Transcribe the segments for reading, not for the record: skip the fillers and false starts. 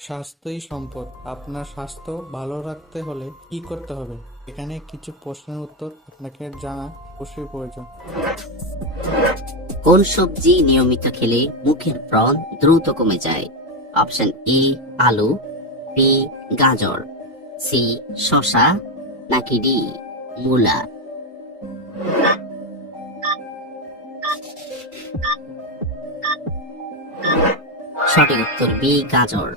স্বাস্থ্যই সম্পদ। আপনার স্বাস্থ্য ভালো রাখতে হলে কি করতে হবে? এখানে কিছু প্রশ্নের উত্তর আপনাকে জানা অবশ্যই প্রয়োজন। কোন সবজি নিয়মিত খেলে মুখের ব্রণ দ্রুত কমে যায়? অপশন এ আলু, বি গাজর, সি শসা, নাকি ডি মূলা? সঠিক উত্তর বি গাজর।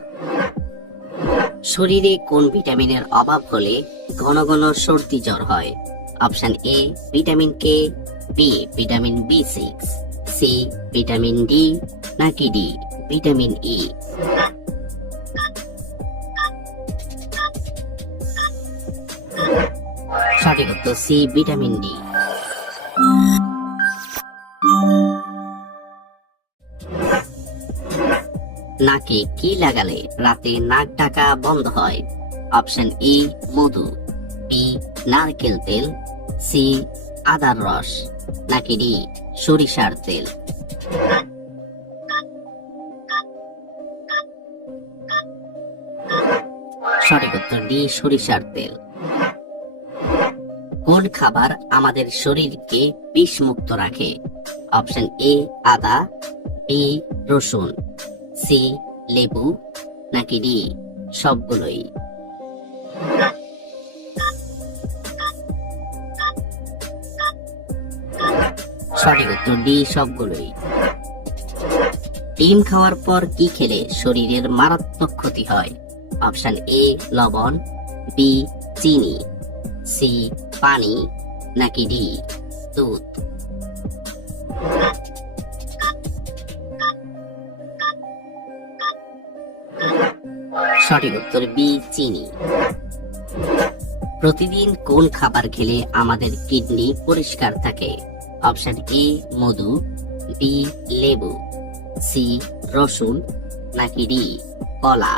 শরীরে কোন ভিটামিনের অভাব হলে ঘন ঘন সর্দি জ্বর হয়? Option A vitamin K, B vitamin বি6, সি ভিটামিন ডি, নাকি ডি ভিটামিন ই? সঠিক উত্তর সি ভিটামিন ডি। নাকে কি লাগালে রাতে নাক ডাকা বন্ধ হয়? অপশন ই মধু, বি নারকেল তেল, সি আদার রস, নাকি ডি সরিষার তেল? সঠিক উত্তর ডি সরিষার তেল। কোন খাবার আমাদের শরীরকে বিষ মুক্ত রাখে? অপশন এ আদা, বি রসুন, সি লেবু, নাকি ডি সবগুলোই? সঠিক উত্তর ডি সবগুলোই। ডিম খাওয়ার পর কি খেলে শরীরের মারাত্মক ক্ষতি হয়? অপশন এ লবণ, বি চিনি, সি পানি, নাকি ডি দুধ? সঠিক উত্তর বি চিনি। প্রতিদিন কোন খাবার খেলে আমাদের কিডনি পরিষ্কার থাকে? অপশন এ মধু, বি লেবু, সি রসুন, নাকি ডি কলা?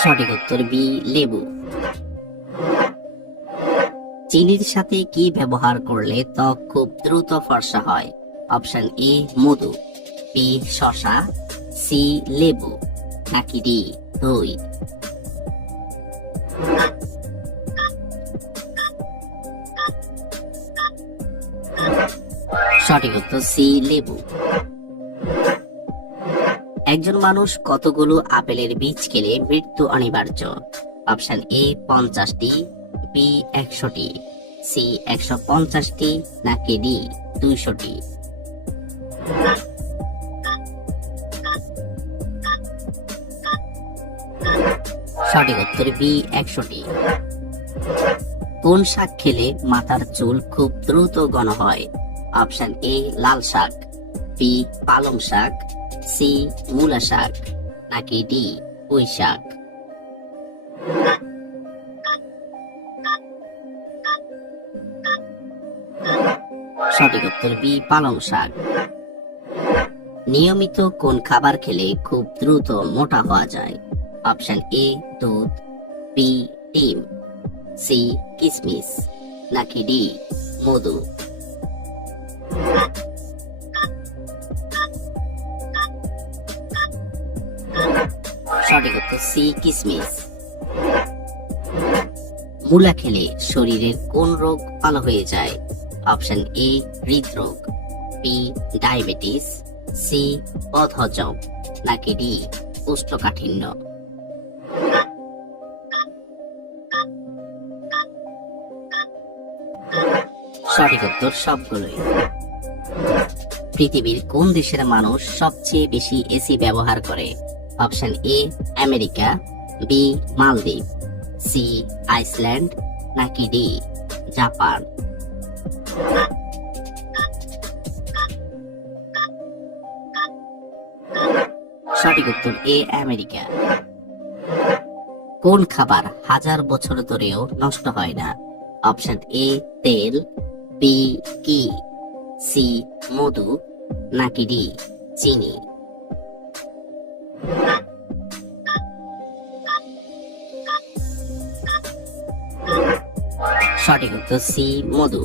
সঠিক উত্তর বি লেবু। চিনির সাথে কি ব্যবহার করলে ত্বক খুব দ্রুত ফর্সা হয়? অপশন এ মধু, বি শসা, সি লেবু, নাকি ডি দই? সঠিক উত্তর সি লেবু। একজন মানুষ কতগুলো আপেলের বীজ খেলে মৃত্যু অনিবার্য? অপশন এ 50টি, বি 100টি, সি 150টি, নাকি ডি 200টি? সঠিক উত্তর বি 100টি। কোন শাক খেলে মাথার চুল খুব দ্রুত ঘন হয়? অপশন এ লাল শাক, বি পালং শাক, সি মূলা শাক, নাকি ডি পুঁই শাক? সঠিক উত্তর বি পালং শাক। নিয়মিত কোন খাবার খেলে খুব দ্রুত মোটা হওয়া যায়? অপশন এ দুধ, বি ডিম, সি কিশমিশ, নাকি ডি মধু? সঠিক উত্তর সি কিশমিশ। মূলা খেলে শরীরের কোন রোগ ভালো হয়ে যায়? অপশন এ হৃদরোগ, বি ডায়াবেটিস, সি বদহজম, নাকি ডি কোষ্ঠকাঠিন্য? সঠিক উত্তর সবগুলোই। পৃথিবীর কোন দেশের মানুষ সবচেয়ে বেশি এসি ব্যবহার করে? অপশন এ আমেরিকা, বি মালদ্বীপ, সি আইসল্যান্ড, নাকি ডি জাপান? সঠিক উত্তর এ আমেরিকা। কোন খাবার 1000 বছর ধরেও নষ্ট হয় না? অপশন এ তেল, বি ঘি, সি মধু, নাকি ডি চিনি? সঠিক উত্তর সি মধু।